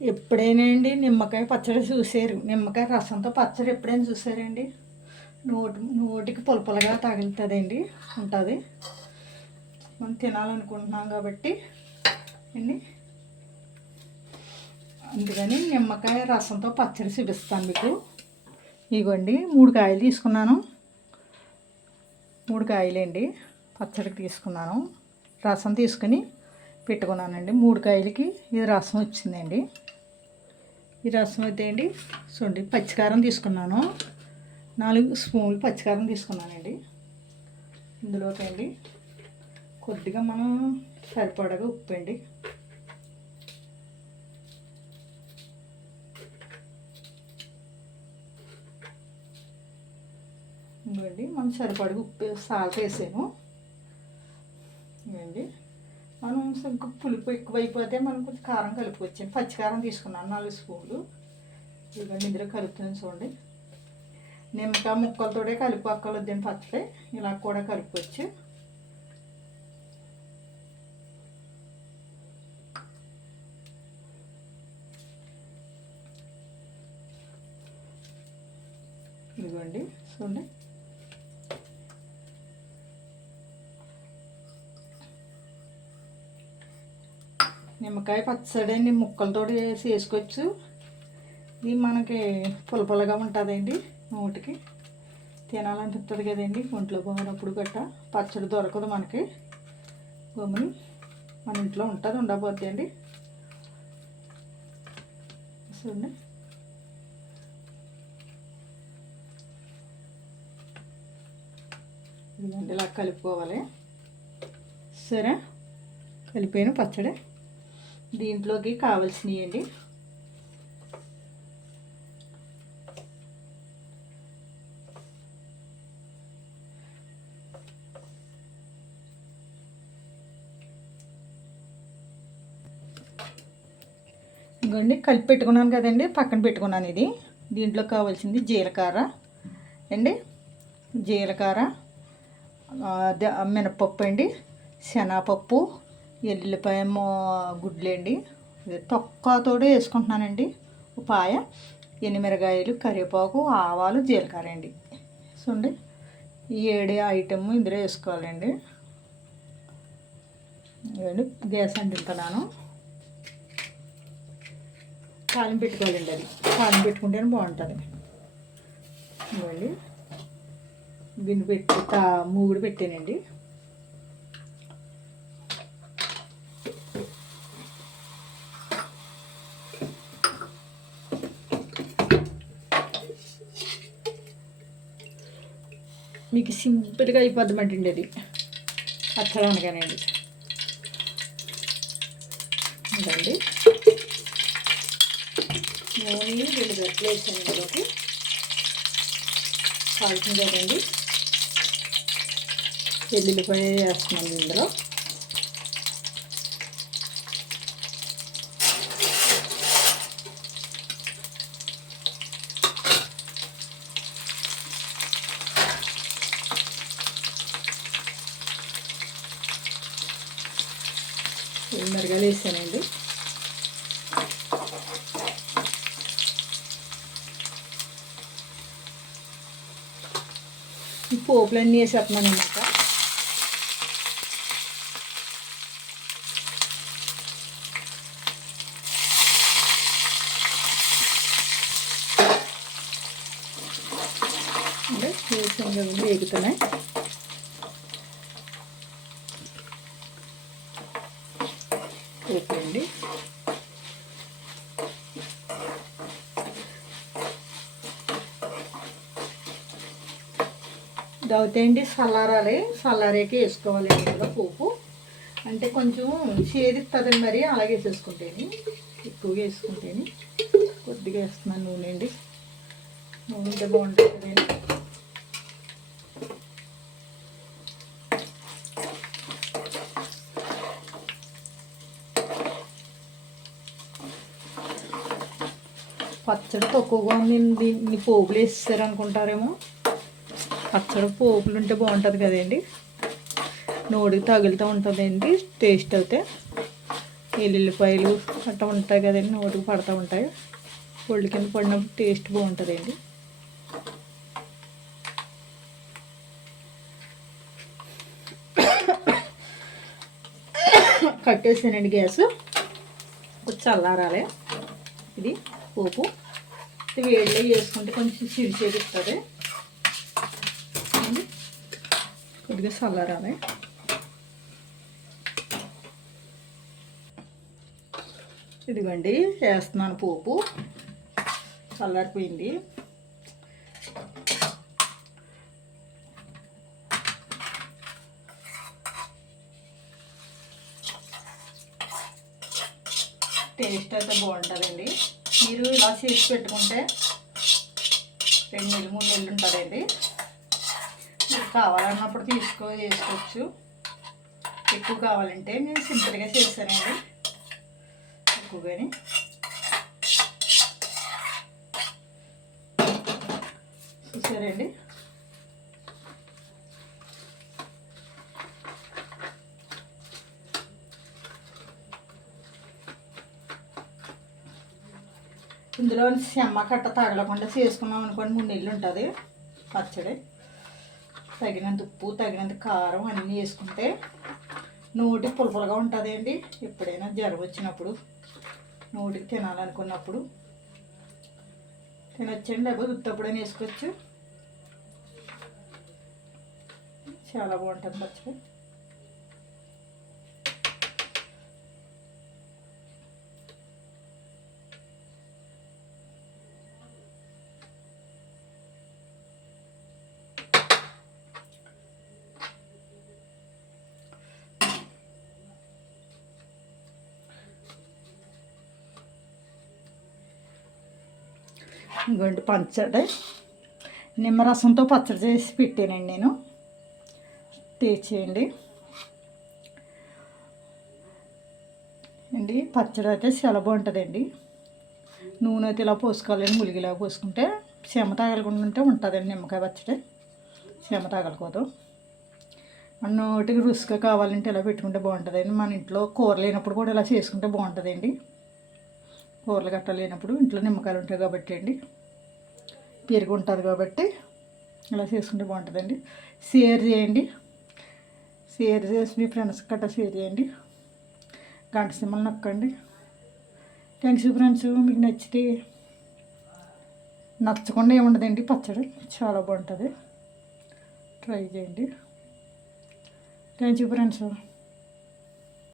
ఎప్పుడైనా అండి నిమ్మకాయ పచ్చడి చూసారు, నిమ్మకాయ రసంతో పచ్చడి ఎప్పుడైనా చూసారండి? నోటికి పులపులగా తగులుతుందండి, ఉంటుంది. మనం తినాలనుకుంటున్నాం కాబట్టి అండి, అందుకని నిమ్మకాయ రసంతో పచ్చడి చూపిస్తాను మీకు. ఇగోండి 3 కాయలు తీసుకున్నాను. 3 కాయలండి పచ్చడికి తీసుకున్నాను. రసం తీసుకుని పెట్టుకున్నానండి. 3 కాయలకి ఇది రసం వచ్చిందండి. ఈ రసం అయితే అండి చూడండి, పచ్చికారం తీసుకున్నాను. 4 స్పూన్లు పచ్చికారం తీసుకున్నానండి. ఇందులోకి అండి కొద్దిగా మనం సరిపడగా ఉప్పు అండి, ఇవ్వండి మనం సరిపడగా ఉప్పు సాల్ట్ వేసాము. ఇవ్వండి మనం ఇంకా పులుపు ఎక్కువైపోతే మనం కొంచెం కారం కలుపుకొచ్చాను. పచ్చికారం తీసుకున్నాను 4 స్పూన్లు. ఇవ్వండి ఇందులో కలుపుతుంది చూడండి. నిమ్మకాయ ముక్కలతోటే కలుపుకోక్కర్లేదండి పచ్చడి, ఇలా కూడా కలుపుకోవచ్చు. ఇదిగోండి చూడండి, నిమ్మకాయ పచ్చడి అండి ముక్కలతో చేసుకోవచ్చు. ఇది మనకి పులపులగా ఉంటుందండి, నోటికి తినాలనిపిస్తుంది కదండి. ఒంట్లో బాగున్నప్పుడు గట్ట పచ్చడి దొరకదు మనకి, గమ్ముని మన ఇంట్లో ఉంటుంది, ఉండబోద్ది అండి. చూడండి ఇదండి ఇలా కలుపుకోవాలి. సరే కలిపాను పచ్చడి. దీంట్లోకి కావాల్సినవి అండి, ఇంకోండి కలిపి పెట్టుకున్నాను కదండి, పక్కన పెట్టుకున్నాను. ఇది దీంట్లో కావాల్సింది జీలకర్ర అండి, జీలకర్ర, మినపప్పు అండి, శనగపప్పు, ఎల్లిపాయ గుడ్లండి, తొక్కతో వేసుకుంటున్నానండి. పాయ, ఎనిమిరకాయలు, కరివేపాకు, ఆవాలు, జీలకర్ర అండి. చూడండి ఈ 7 ఐటమ్ ఇందులో వేసుకోవాలండి. ఇవన్నీ గ్యాస్ అంటున్నాను, కాలం పెట్టుకోవాలండి. అది కాలం పెట్టుకుంటేనే బాగుంటుంది. ఇవ్వండి గిన్నె పెట్టి మూగుడు పెట్టానండి. మీకు సింపుల్గా అయిపోద్దామంటండి అది పచ్చడి అనగానండి. ఇదండి నూనె 2 గంటలు వేసాను ఇందులోకి, కాల్చింది కదండి. ఎల్లుల్లిపాయ వేస్తున్నాను ఇందులో. మిరగాయలు వేసానండి. ఈ పోపులన్నీ వేసేస్తున్నాను అన్నమాట. వేసాను కదండి, వేగుతున్నాయి. ఓకేండి దవుతాయండి. చల్లారేకి వేసుకోవాలి ఇందులో పోపు. అంటే కొంచెం చేదిస్తుంది మరి, అలాగే వేసేసుకుంటేని, ఎక్కువగా వేసుకుంటేని. కొద్దిగా వేస్తున్నాను నూనె అండి, నూనె ఉంటే బాగుంటుంది కదండి. పచ్చడి తక్కువగా ఉంది, దీన్ని పోపులు వేసేసారు అనుకుంటారేమో. పచ్చడి పోపులు ఉంటే బాగుంటుంది కదండి, నోటికి తగులుతూ ఉంటుందండి టేస్ట్ అయితే. ఎల్లుల్లిపాయలు అట్లా ఉంటాయి కదండి, నోటికి పడుతూ ఉంటాయి. పొళ్ళు కింద పడినప్పుడు టేస్ట్ బాగుంటుందండి. కట్టేసానండి గ్యాస్. కొంచెం చల్లారాలి. ఇది పోపు ఇది వేడిలో వేసుకుంటే కొంచెం సిరిచేస్తుంది. కొద్దిగా చల్లారాలి. ఇదిగోండి వేస్తున్నాను పోపు. చల్లారిపోయింది. టేస్ట్ అయితే బాగుంటుందండి. మీరు ఇలా చేసి పెట్టుకుంటే 2 నెలలు 3 నెలలు ఉంటుందండి. మీకు కావాలన్నప్పుడు వేసుకోవచ్చు. ఎక్కువ కావాలంటే నేను సింపుల్గా చేస్తానండి. ఎక్కువగాని చూసారండి. ఇందులో చెమ్మ కట్ట తగలకుండా చేసుకున్నాం అనుకోండి 3 నెలలు ఉంటుంది పచ్చడి. తగినంత ఉప్పు, తగినంత కారం అన్నీ వేసుకుంటే నోటి పులపులుగా ఉంటుంది అండి. ఎప్పుడైనా జ్వరం వచ్చినప్పుడు, నోటికి తినాలనుకున్నప్పుడు తినొచ్చండి. లేకపోతే ఉత్తప్పుడైనా వేసుకోవచ్చు. చాలా బాగుంటుంది పచ్చడి. ఇంకోటి పచ్చడి నిమ్మరసంతో పచ్చడి చేసి పెట్టానండి నేను. టేస్ట్ చేయండి అండి. పచ్చడి అయితే చాలా బాగుంటుందండి. నూనె అయితే ఇలా పోసుకోవాలండి. ములిగిలా పోసుకుంటే చెమ తగలకుండా ఉంటుందండి. నిమ్మకాయ పచ్చడి చెమ తగలకూడదు. మన నోటికి రుచిగా కావాలంటే ఇలా పెట్టుకుంటే బాగుంటుందండి. మన ఇంట్లో కూర లేనప్పుడు కూడా ఇలా చేసుకుంటే బాగుంటుందండి. కూరలు గట్ట లేనప్పుడు ఇంట్లో నిమ్మకాయలు ఉంటాయి కాబట్టి అండి, పెరుగు ఉంటుంది కాబట్టి ఇలా చేసుకుంటే బాగుంటుందండి. షేర్ చేయండి. షేర్ చేసి మీ ఫ్రెండ్స్ గట్రా షేర్ చేయండి. గంట సింబల్ నొక్కండి. Thanks friends. మీకు నచ్చితే నచ్చకుండా ఏముండదండి. పచ్చడి చాలా బాగుంటుంది. ట్రై చేయండి. Thank you friends.